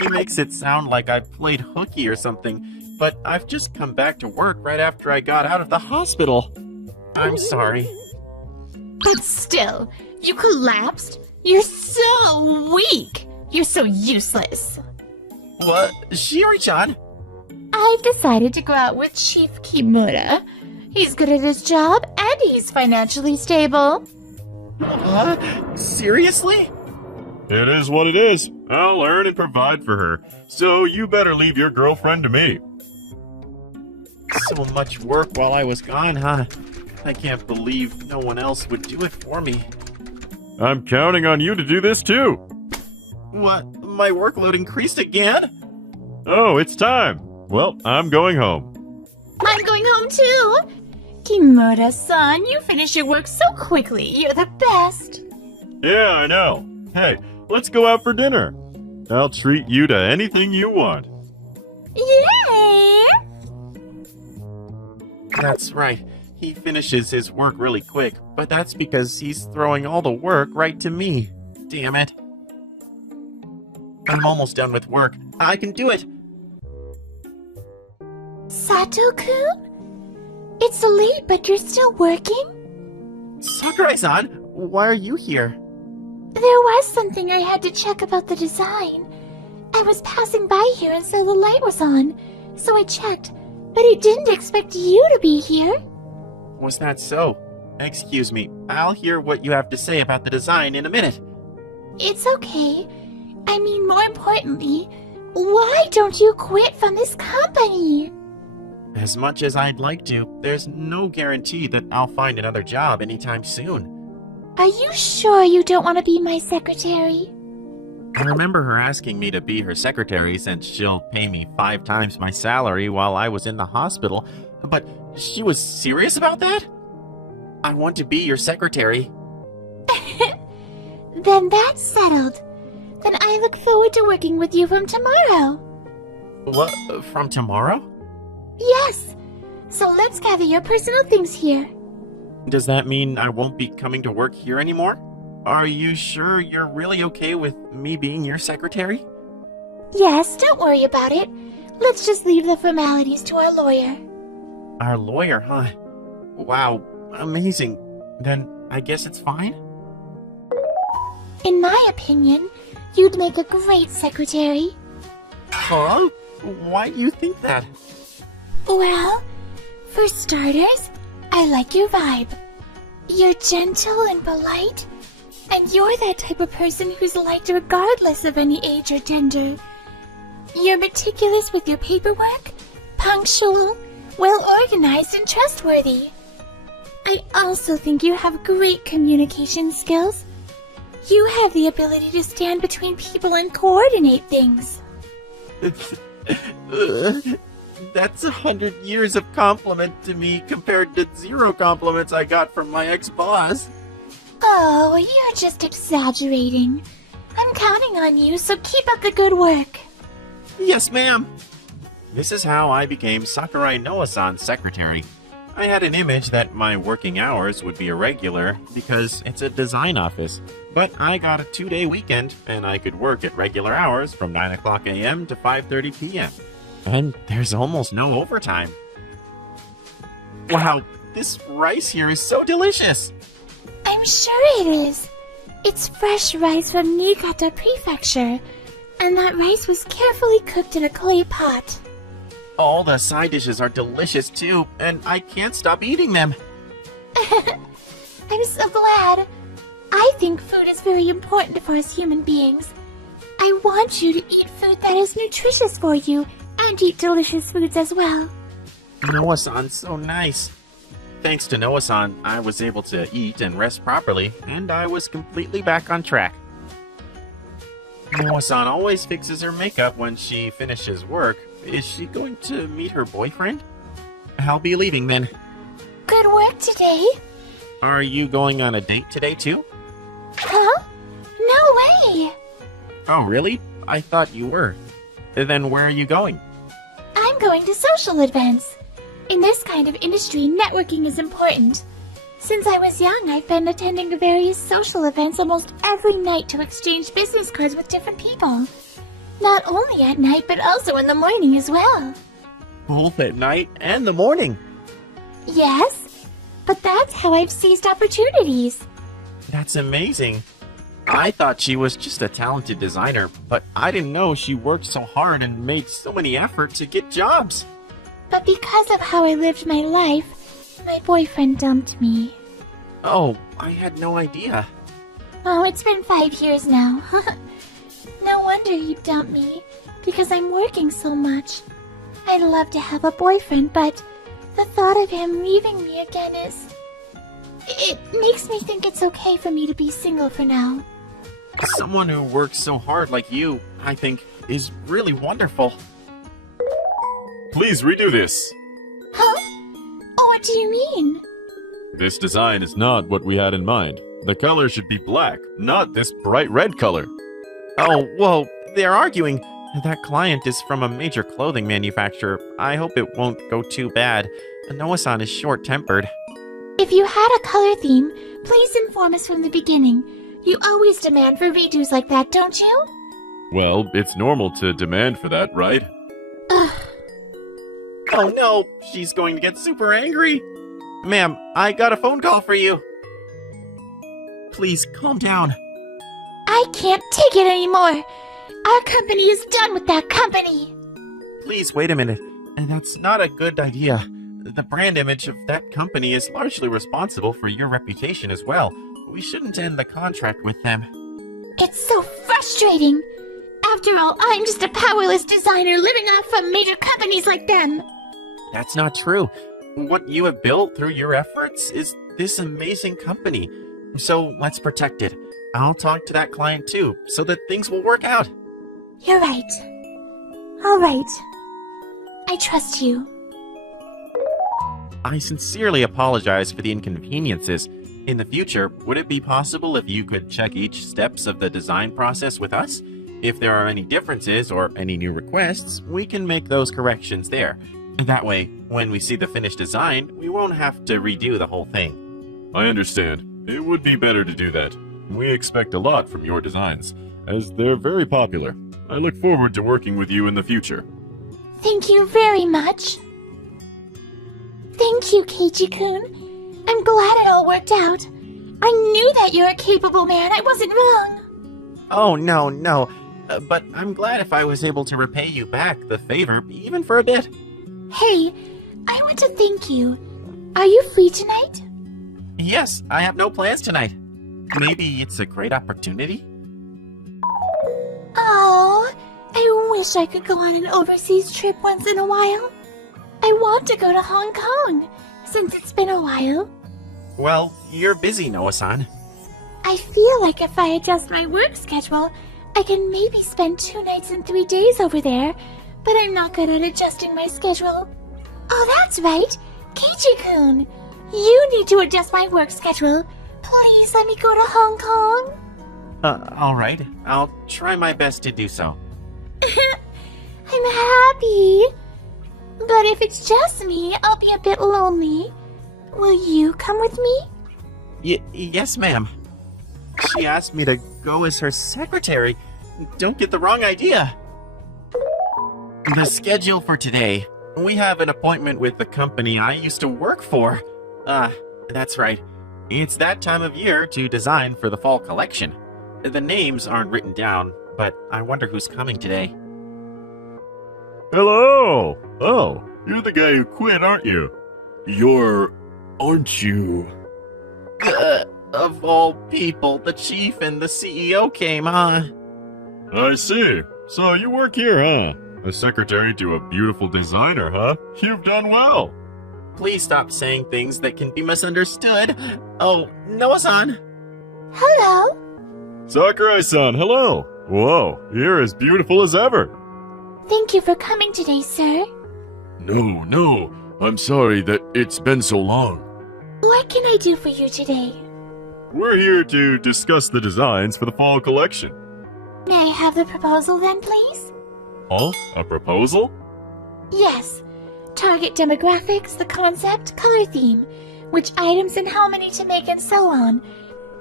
It makes it sound like I played hooky or something, but I've just come back to work right after I got out of the hospital. I'm sorry. But still, you collapsed? You're so weak. You're so useless. What? Shiori-chan? I've decided to go out with Chief Kimura. He's good at his job and he's financially stable. Seriously? It is what it is. I'll earn and provide for her. So you better leave your girlfriend to me. So much work while I was gone, huh? I can't believe no one else would do it for me. I'm counting on you to do this too. What? My workload increased again? Oh, it's time. Well, I'm going home. I'm going home too. Kimura-san, you finish your work so quickly. You're the best. Yeah, I know. Hey, let's go out for dinner. I'll treat you to anything you want. Yeah. That's right. He finishes his work really quick, but that's because he's throwing all the work right to me. Damn it. I'm almost done with work. I can do it. Sato-kun? It's late, but you're still working? Sakurai-san, why are you here? There was something I had to check about the design. I was passing by here and saw the light was on, so I checked, but I didn't expect you to be here. Was that so? Excuse me, I'll hear what you have to say about the design in a minute. It's okay. I mean, more importantly, why don't you quit from this company? As much as I'd like to, there's no guarantee that I'll find another job anytime soon. Are you sure you don't want to be my secretary? I remember her asking me to be her secretary since she'll pay me 5 times my salary while I was in the hospital. But she was serious about that? I want to be your secretary. Then that's settled. Then I look forward to working with you from tomorrow. What? From tomorrow? Yes. So let's gather your personal things here. Does that mean I won't be coming to work here anymore? Are you sure you're really okay with me being your secretary? Yes, don't worry about it. Let's just leave the formalities to our lawyer. Our lawyer, huh? Wow, amazing. Then I guess it's fine? In my opinion, you'd make a great secretary. Huh? Why do you think that? Well, for starters, I like your vibe. You're gentle and polite, and you're that type of person who's liked regardless of any age or gender. You're meticulous with your paperwork, punctual, well-organized, and trustworthy. I also think you have great communication skills. You have the ability to stand between people and coordinate things. That's 100 years of compliment to me compared to 0 compliments I got from my ex-boss. Oh, you're just exaggerating. I'm counting on you, so keep up the good work. Yes, ma'am. This is how I became Sakurai Noa-san's secretary. I had an image that my working hours would be irregular because it's a design office. But I got a 2-day weekend, and I could work at regular hours from 9 o'clock a.m. to 5:30 p.m. And there's almost no overtime. Wow, this rice here is so delicious! I'm sure it is. It's fresh rice from Niigata Prefecture, and that rice was carefully cooked in a clay pot. All the side dishes are delicious too, and I can't stop eating them. I'm so glad. I think food is very important for us human beings. I want you to eat food that is nutritious for you, and eat delicious foods as well. Noa-san's so nice. Thanks to Noa-san, I was able to eat and rest properly, and I was completely back on track. Noa-san always fixes her makeup when she finishes work. Is she going to meet her boyfriend? I'll be leaving then. Good work today. Are you going on a date today too? Huh? No way! Oh, really? I thought you were. Then where are you going? I'm going to social events. In this kind of industry, networking is important. Since I was young, I've been attending various social events almost every night to exchange business cards with different people. Not only at night, but also in the morning as well. Both at night and the morning. Yes, but that's how I've seized opportunities. That's amazing. I thought she was just a talented designer, but I didn't know she worked so hard and made so many efforts to get jobs. But because of how I lived my life, my boyfriend dumped me. Oh, I had no idea. Oh, it's been 5 years now. No wonder he dumped me, because I'm working so much. I'd love to have a boyfriend, but the thought of him leaving me again is... It makes me think it's okay for me to be single for now. Someone who works so hard like you, I think, is really wonderful. Please redo this. Huh? Oh, what do you mean? This design is not what we had in mind. The color should be black, not this bright red color. Oh, whoa, they're arguing. That client is from a major clothing manufacturer. I hope it won't go too bad. Noa-san is short-tempered. If you had a color theme, please inform us from the beginning. You always demand for redos like that, don't you? Well, it's normal to demand for that, right? Ugh. Oh no, she's going to get super angry. Ma'am, I got a phone call for you. Please, calm down. I can't take it anymore. Our company is done with that company. Please, wait a minute. That's not a good idea. The brand image of that company is largely responsible for your reputation as well. We shouldn't end the contract with them. It's so frustrating. After all, I'm just a powerless designer living off from major companies like them. That's not true. What you have built through your efforts is this amazing company. So let's protect it. I'll talk to that client too, so that things will work out. You're right. All right. I trust you. I sincerely apologize for the inconveniences. In the future, would it be possible if you could check each steps of the design process with us? If there are any differences or any new requests, we can make those corrections there. That way, when we see the finished design, we won't have to redo the whole thing. I understand. It would be better to do that. We expect a lot from your designs, as they're very popular. I look forward to working with you in the future. Thank you very much. Thank you, Keiichi-kun. I'm glad it all worked out. I knew that you're a capable man. I wasn't wrong. Oh, no. But I'm glad if I was able to repay you back the favor, even for a bit. Hey, I want to thank you. Are you free tonight? Yes, I have no plans tonight. Maybe it's a great opportunity? Oh, I wish I could go on an overseas trip once in a while. I want to go to Hong Kong, since it's been a while. Well, you're busy, Noah-san. I feel like if I adjust my work schedule, I can maybe spend 2 nights and 3 days over there, but I'm not good at adjusting my schedule. Oh, that's right. Keiichi-kun, you need to adjust my work schedule. Please let me go to Hong Kong. Alright. I'll try my best to do so. I'm happy. But if it's just me, I'll be a bit lonely. Will you come with me? Yes, ma'am. She asked me to go as her secretary. Don't get the wrong idea. The schedule for today. We have an appointment with the company I used to work for. That's right. It's that time of year to design for the fall collection. The names aren't written down, but I wonder who's coming today. Hello! Oh, you're the guy who quit, aren't you? Aren't you? Of all people, the chief and the CEO came, huh? I see. So you work here, huh? A secretary to a beautiful designer, huh? You've done well. Please stop saying things that can be misunderstood. Oh, Noah-san. Hello. Sakurai-san, hello. Whoa, you're as beautiful as ever. Thank you for coming today, sir. No. I'm sorry that it's been so long. What can I do for you today? We're here to discuss the designs for the fall collection. May I have the proposal then, please? Oh, a proposal? Yes. Target demographics, the concept, color theme, which items and how many to make and so on.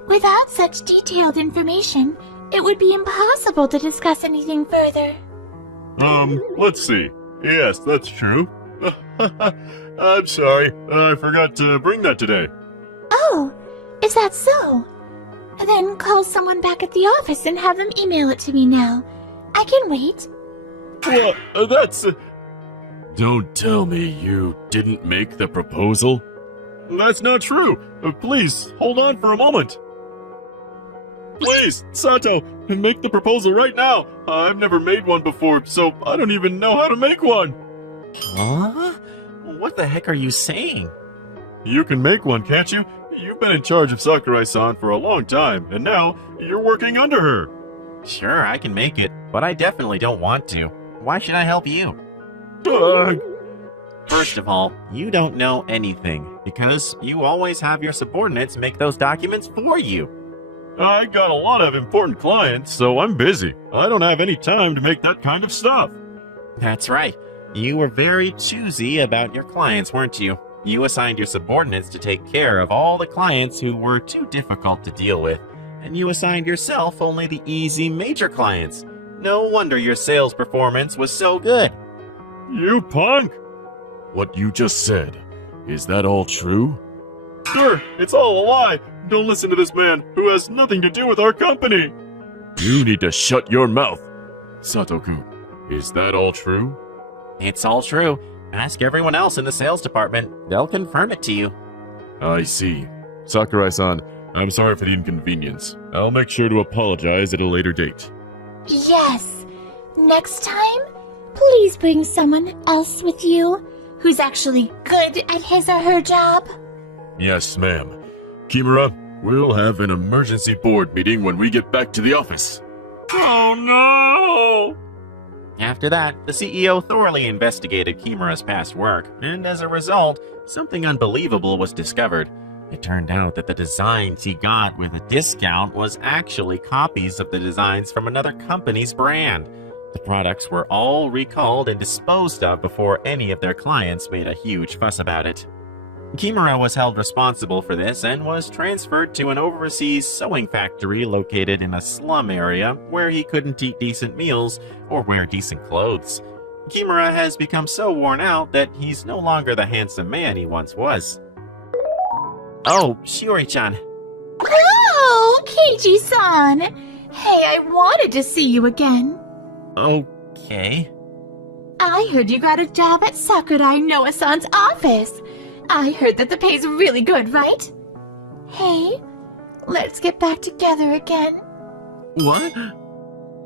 Without such detailed information, it would be impossible to discuss anything further. Let's see. Yes, that's true. I'm sorry, I forgot to bring that today. Oh, is that so? Then call someone back at the office and have them email it to me now. I can wait. Well, that's... Don't tell me you didn't make the proposal. That's not true. Please, hold on for a moment. Please, Sato, make the proposal right now. I've never made one before, so I don't even know how to make one. Huh? What the heck are you saying? You can make one, can't you? You've been in charge of Sakurai-san for a long time, and now you're working under her. Sure, I can make it, but I definitely don't want to. Why should I help you? First of all, you don't know anything, because you always have your subordinates make those documents for you. I got a lot of important clients, so I'm busy. I don't have any time to make that kind of stuff. That's right. You were very choosy about your clients, weren't you? You assigned your subordinates to take care of all the clients who were too difficult to deal with, and you assigned yourself only the easy major clients. No wonder your sales performance was so good. You punk! What you just said, is that all true? Sure, it's all a lie. Don't listen to this man who has nothing to do with our company. You need to shut your mouth. Sato-kun, is that all true? It's all true. Ask everyone else in the sales department. They'll confirm it to you. I see. Sakurai-san, I'm sorry for the inconvenience. I'll make sure to apologize at a later date. Yes. Next time, please bring someone else with you who's actually good at his or her job. Yes, ma'am. Kimura, We'll have an emergency board meeting when we get back to the office. Oh no! After that, the CEO thoroughly investigated Kimura's past work, and as a result, something unbelievable was discovered. It turned out that the designs he got with a discount was actually copies of the designs from another company's brand. The products were all recalled and disposed of before any of their clients made a huge fuss about it. Kimura was held responsible for this and was transferred to an overseas sewing factory located in a slum area where he couldn't eat decent meals or wear decent clothes. Kimura has become so worn out that he's no longer the handsome man he once was. Oh, Shiori-chan. Oh, Keiji-san! Hey, I wanted to see you again. Okay. I heard you got a job at Sakurai Noa-san's office. I heard that the pay's really good, right? Hey, let's get back together again. What?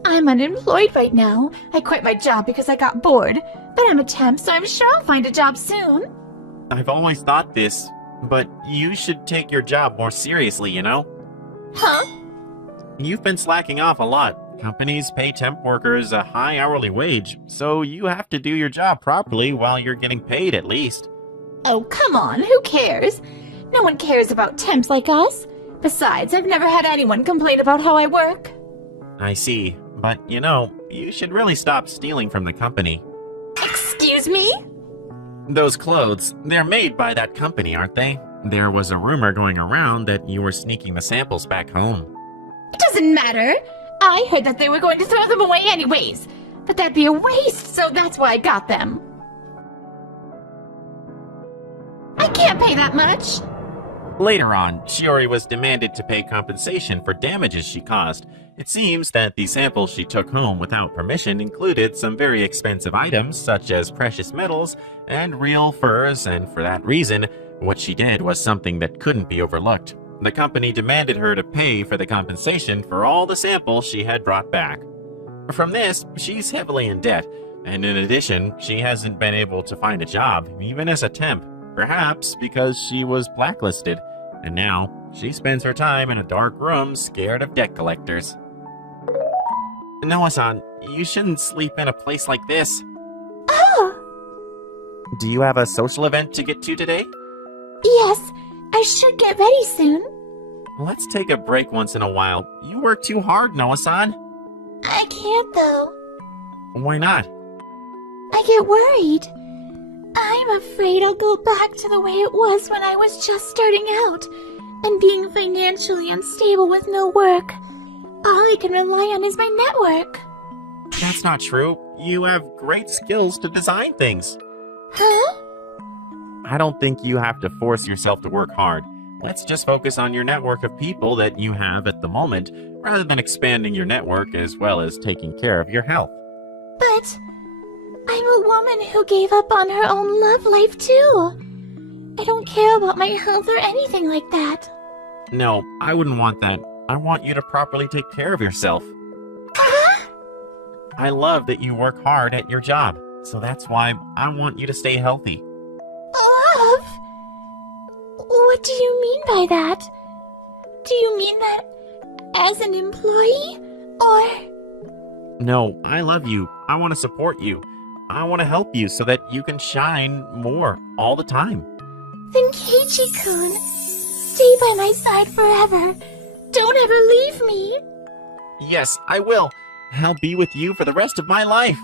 I'm unemployed right now. I quit my job because I got bored. But I'm a temp, so I'm sure I'll find a job soon. I've always thought this, but you should take your job more seriously, you know? Huh? You've been slacking off a lot. Companies pay temp workers a high hourly wage, so you have to do your job properly while you're getting paid at least. Oh, come on, who cares? No one cares about temps like us. Besides, I've never had anyone complain about how I work. I see, but you know, you should really stop stealing from the company. Excuse me? Those clothes, they're made by that company, aren't they? There was a rumor going around that you were sneaking the samples back home. It doesn't matter. I heard that they were going to throw them away anyways. But that'd be a waste, so that's why I got them. I can't pay that much. Later on, Shiori was demanded to pay compensation for damages she caused. It seems that the samples she took home without permission included some very expensive items such as precious metals and real furs, and for that reason, what she did was something that couldn't be overlooked. The company demanded her to pay for the compensation for all the samples she had brought back. From this, she's heavily in debt, and in addition, she hasn't been able to find a job, even as a temp. Perhaps because she was blacklisted, and now she spends her time in a dark room scared of debt collectors. Noa-san, you shouldn't sleep in a place like this. Oh! Do you have a social event to get to today? Yes, I should get ready soon. Let's take a break once in a while. You work too hard, Noa-san. I can't, though. Why not? I get worried. I'm afraid I'll go back to the way it was when I was just starting out, and being financially unstable with no work. All I can rely on is my network. That's not true. You have great skills to design things. Huh? I don't think you have to force yourself to work hard. Let's just focus on your network of people that you have at the moment, rather than expanding your network as well as taking care of your health. But I'm a woman who gave up on her own love life too. I don't care about my health or anything like that. No, I wouldn't want that. I want you to properly take care of yourself. Huh? I love that you work hard at your job, so that's why I want you to stay healthy. Love? What do you mean by that? Do you mean that as an employee? Or... No, I love you. I want to support you. I want to help you so that you can shine more all the time. Then Keiichi-kun, stay by my side forever. Don't ever leave me. Yes, I will. I'll be with you for the rest of my life.